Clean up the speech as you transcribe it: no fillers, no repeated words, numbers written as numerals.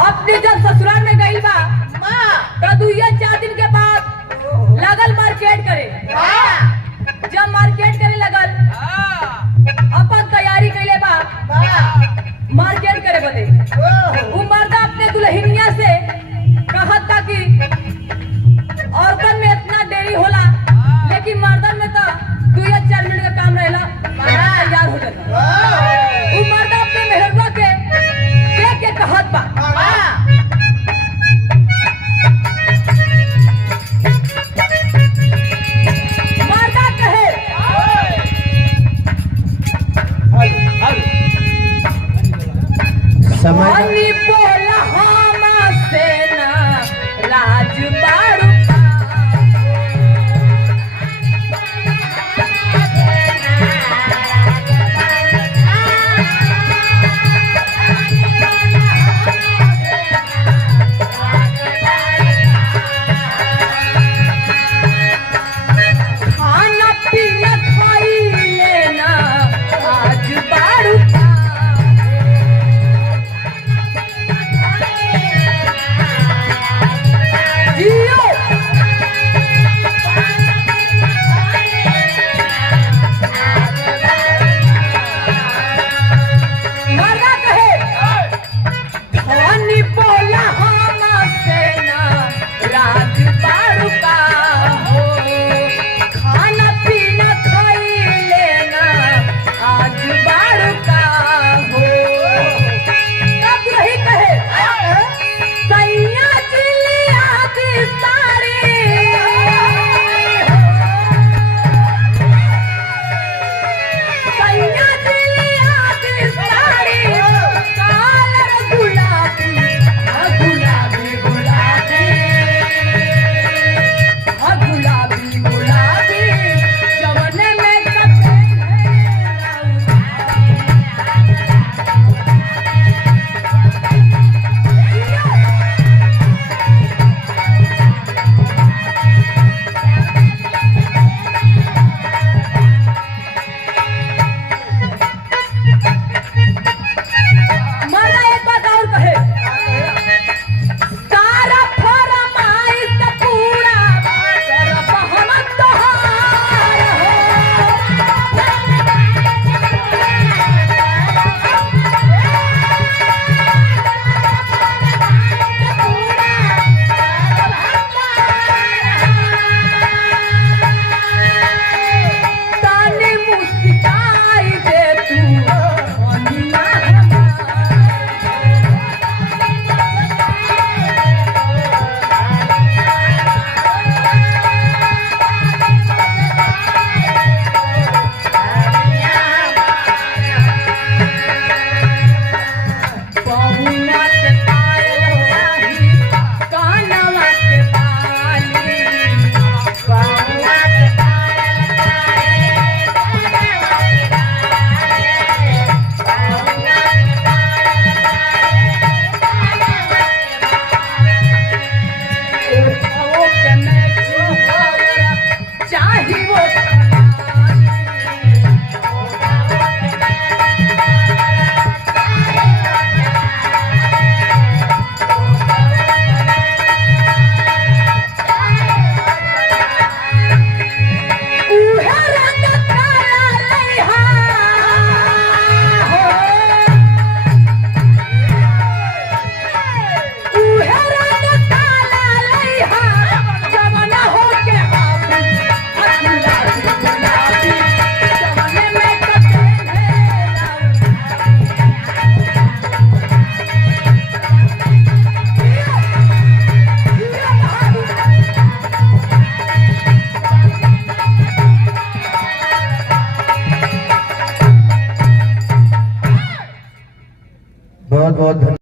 अपनी जब ससुराल में गई बा तो 2-4 दिन के बाद लगल मार्केट करे। जब मार्केट करे लगल अपन तैयारी कैले बा मार्केट करे बदे। वो मर्दा अपने दुल्हनिया से कहत था कि औरतन में इतना देरी होला लेकिन मर्दन में तो 2-4 मिनट का काम रहेला तैयार हो जाता। वो मर्दा अपने मेहरबा के कहत बा मर्दा कहे समय बोला हम से ना राज बारू बहुत बहुत धन्यवाद।